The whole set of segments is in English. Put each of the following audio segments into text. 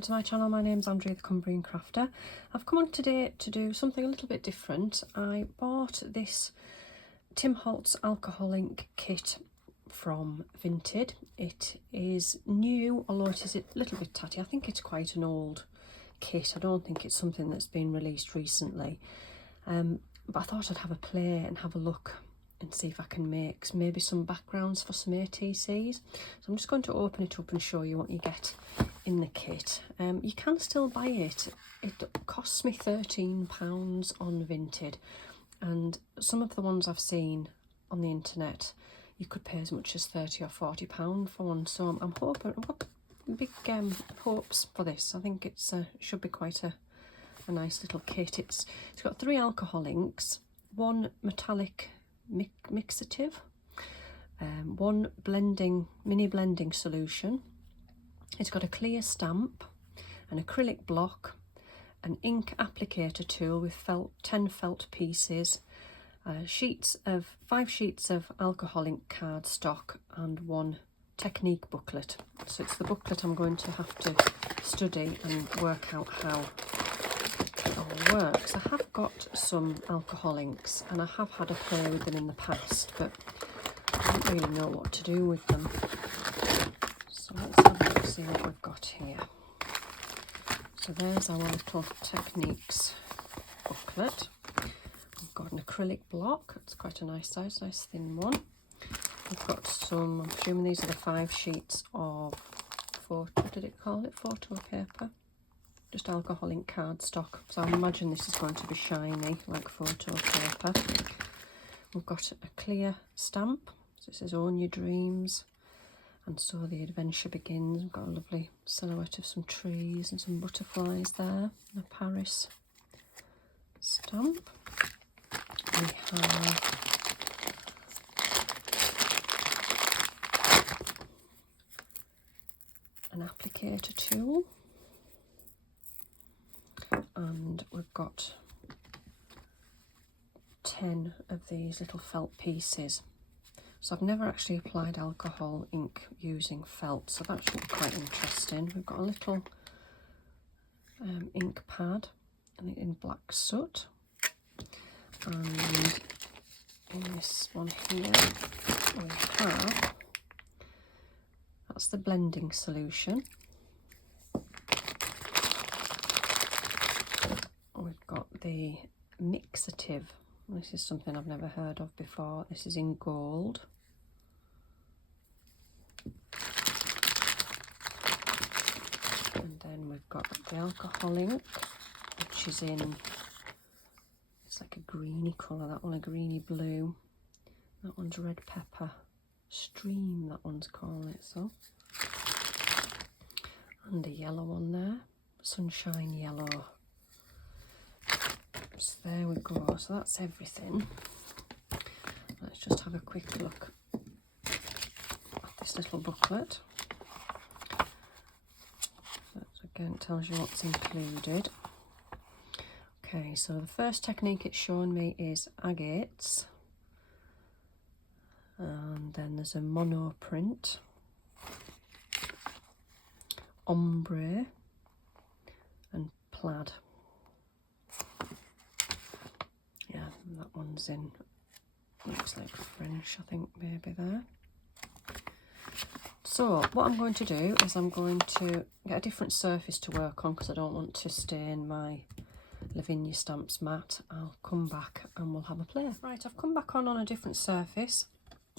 welcome to my channel. My name's Andrea the Cumbrian Crafter. I've come on today to do something a little bit different. I bought this Tim Holtz alcohol ink kit from Vinted. It is new, although it is a little bit tatty. I think it's quite an old kit. I don't think it's something that's been released recently. But I thought I'd have a play and have a look and see if I can make maybe some backgrounds for some ATCs. So I'm just going to open it up and show you what you get in the kit. You can still buy it. It costs me £13 on Vinted, and some of the ones I've seen on the internet you could pay as much as £30 or £40 for one. So I'm hoping, I've got big hopes for this. I think it's should be quite a nice little kit. It's got 3 alcohol inks, 1 metallic mixative, 1 mini blending solution. It's got a clear stamp, an acrylic block, an ink applicator tool with 10 felt pieces, 5 sheets of alcohol ink cardstock, and 1 technique booklet. So it's the booklet I'm going to have to study and work out how it all works. I have got some alcohol inks and I have had a play with them in the past, but I don't really know what to do with them. So let's have a look, see what we've got here. So there's our little techniques booklet. We've got an acrylic block. It's quite a nice size, nice thin one. We've got some, I'm assuming these are the 5 sheets of what did it call it? Photo paper. Just alcohol ink cardstock. So I imagine this is going to be shiny like photo paper. We've got a clear stamp. So it says "Own Your Dreams." And so the adventure begins. We've got a lovely silhouette of some trees and some butterflies there. A Paris stamp. We have an applicator tool. And we've got 10 of these little felt pieces. So I've never actually applied alcohol ink using felt, so that should be quite interesting. We've got a little ink pad, and in black soot. And in this one here we have, that's the blending solution. We've got the mixative. This is something I've never heard of before. This is in gold. And then we've got the alcohol ink, which is in, it's like a greeny colour, that one a greeny blue. That one's red pepper stream, that one's calling it so. And a yellow one there, sunshine yellow. So there we go, so that's everything. Let's just have a quick look at this little booklet. That again tells you what's included. Okay, so the first technique it's shown me is agates. And then there's a mono print, ombre, and plaid. Yeah, that one's in, looks like French, I think, maybe there. So what I'm going to do is I'm going to get a different surface to work on because I don't want to stain my Lavinia Stamps mat. I'll come back and we'll have a play. Right, I've come back on a different surface.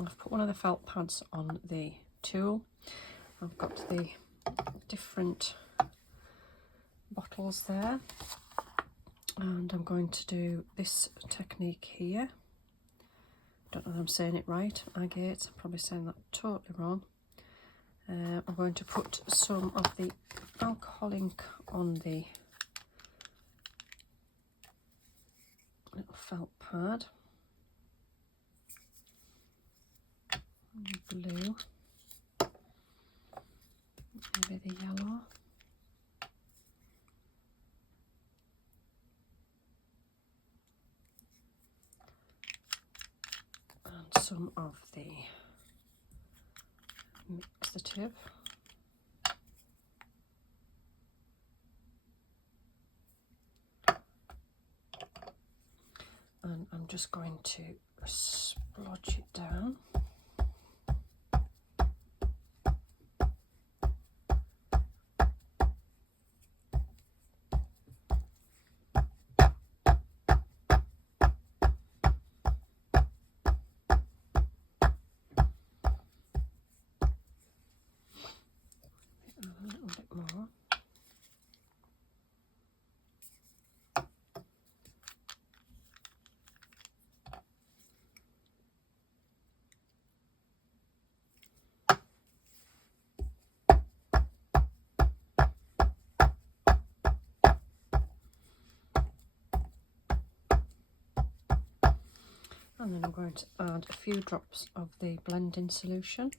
I've put one of the felt pads on the tool. I've got the different bottles there. And I'm going to do this technique here. Don't know if I'm saying it right. Agate, I'm probably saying that totally wrong. I'm going to put some of the alcohol ink on the little felt pad. Blue. Maybe the yellow. Some of the mixative. and I'm just going to splodge it down. A little bit more. And then I'm going to add a few drops of the blending solution.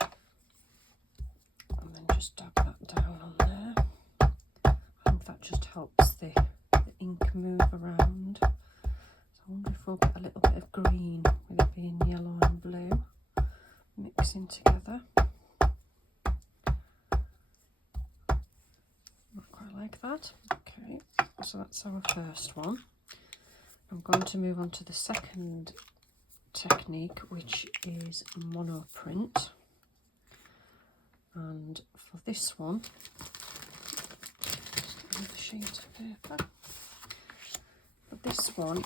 And then just dab that down on there. I think that just helps the ink move around. So I wonder if we'll get a little bit of green with it being yellow and blue mixing together. Not quite like that. Okay, so that's our first one. I'm going to move on to the second technique, which is monoprint. And for this one, just another sheet of paper. For this one,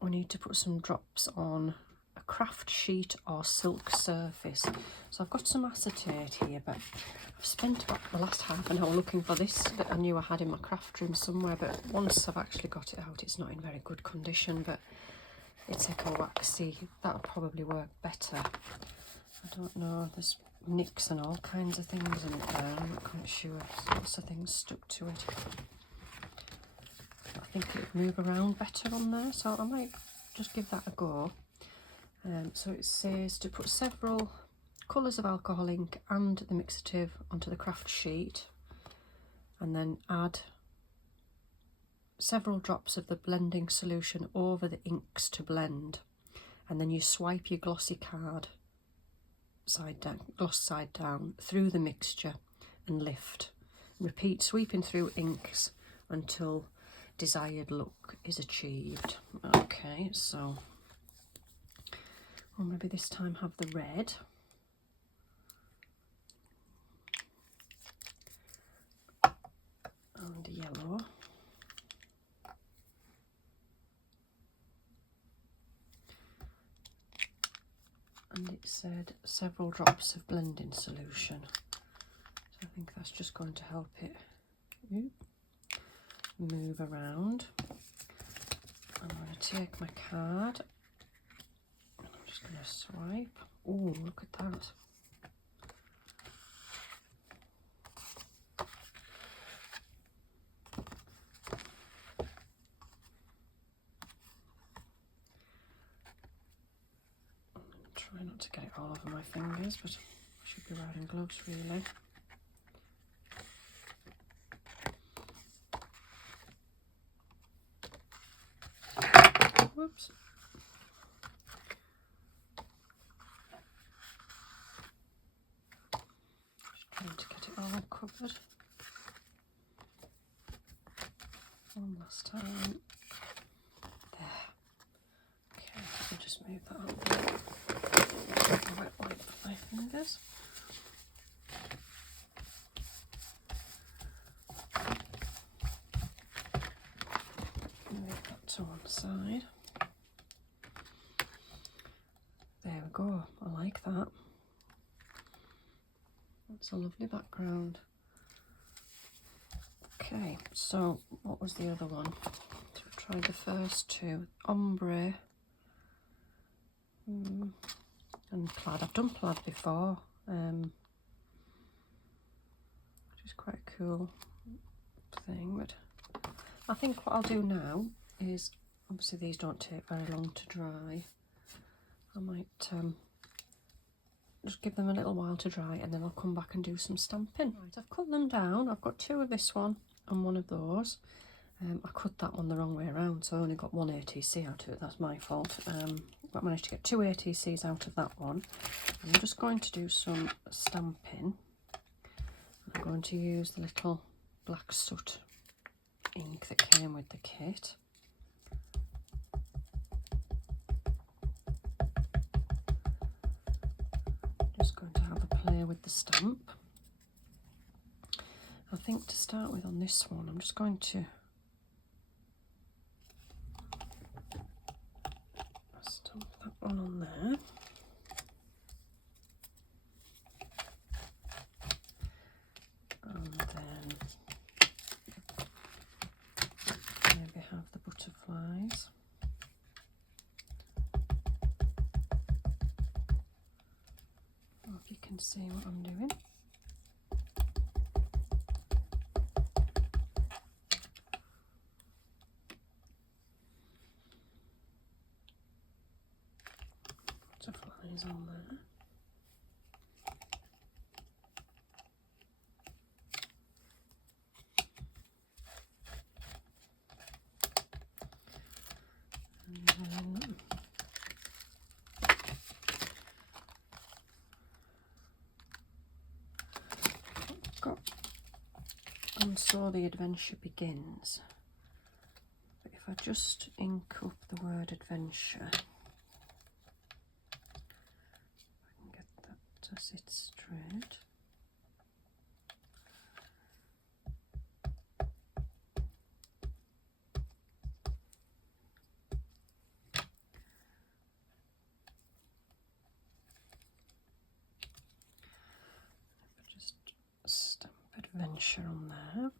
we need to put some drops on a craft sheet or silk surface. So I've got some acetate here, but I've spent about the last half an hour looking for this that I knew I had in my craft room somewhere, but once I've actually got it out, it's not in very good condition, but it's eco waxy. That'll probably work better. I don't know, there's nicks and all kinds of things in it there. I'm not quite sure. Lots of things stuck to it. I think it would move around better on there, so I might just give that a go. So it says to put several colours of alcohol ink and the mixative onto the craft sheet, and then add several drops of the blending solution over the inks to blend, and then you swipe your glossy card side down, gloss side down through the mixture and lift. Repeat sweeping through inks until desired look is achieved. Okay, so we'll maybe this time have the red. And yellow. And it said several drops of blending solution. So I think that's just going to help it move around. I'm going to take my card. I'm just going to swipe. Oh, look at that. Try not to get it all over my fingers, but I should be wearing gloves really. Whoops. Just trying to get it all covered. One last time. There. Okay, I'll just move that up there. Wet wipe for my fingers. Move that to one side. There we go. I like that. That's a lovely background. Okay, so what was the other one? So we tried the first two. Ombre and plaid. I've done plaid before, which is quite a cool thing. But I think what I'll do now is, obviously these don't take very long to dry. I might just give them a little while to dry, and then I'll come back and do some stamping. Right, I've cut them down. I've got two of this one and one of those. I cut that one the wrong way around, so I only got one ATC out of it. That's my fault. But I managed to get two ATCs out of that one. I'm just going to do some stamping. I'm going to use the little black soot ink that came with the kit. Just going to have a play with the stamp. I think to start with on this one, I'm just going to stamp that one on there. And then maybe have the butterflies. I hope you can see what I'm doing. Butterflies on there. And then got "And so the adventure begins." But if I just ink up the word adventure, I can get that to sit straight. Just stamp adventure on there.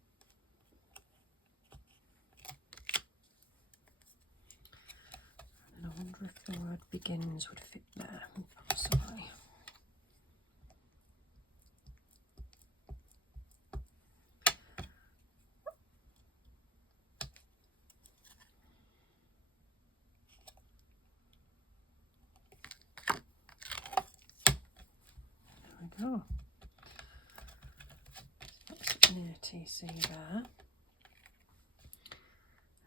And I wonder if the word begins would fit there, possibly. There we go. That's an ATC there.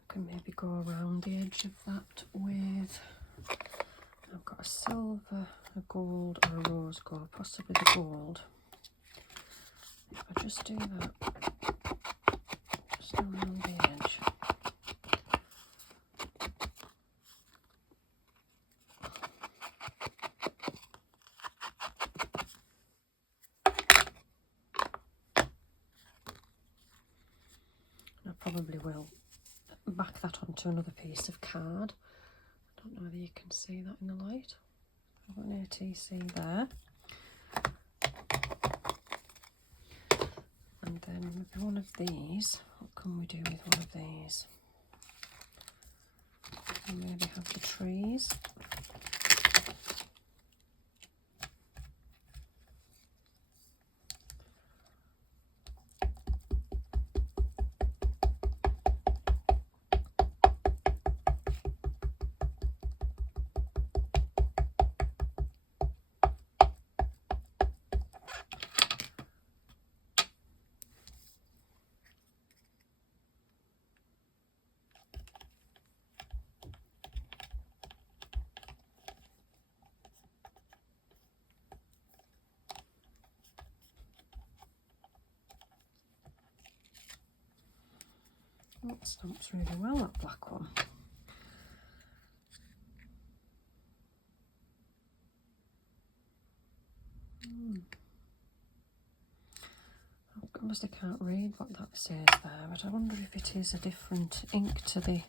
I can maybe go around the edge of that with, I've got a silver, a gold or a rose gold, possibly the gold. If I just do that, just around the edge. I probably will back that onto another piece of card. I don't know whether you can see that in the light. I've got an ATC there. And then maybe one of these. What can we do with one of these? And maybe have the trees. That stamps really well, that black one. Obviously can't read what that says there, but I wonder if it is a different ink to the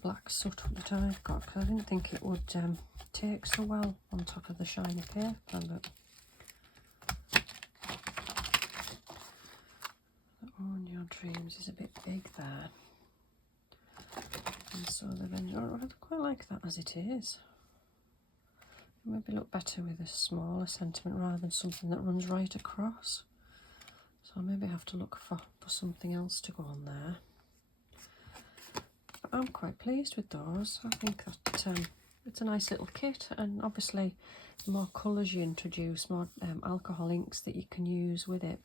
black soot that I've got, because I didn't think it would take so well on top of the shiny paper. But "On Your Dreams" is a bit big there. And so the Avenger, I quite like that as it is. It maybe look better with a smaller sentiment rather than something that runs right across. So I'll maybe have to look for something else to go on there. But I'm quite pleased with those. I think that it's a nice little kit, and obviously the more colours you introduce, more alcohol inks that you can use with it.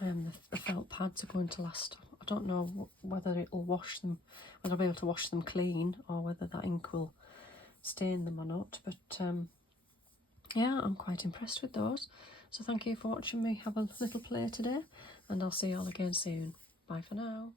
The felt pads are going to last. I don't know whether it'll wash them, whether I'll be able to wash them clean, or whether that ink will stain them or not. But yeah, I'm quite impressed with those. So thank you for watching me have a little play today, and I'll see you all again soon. Bye for now.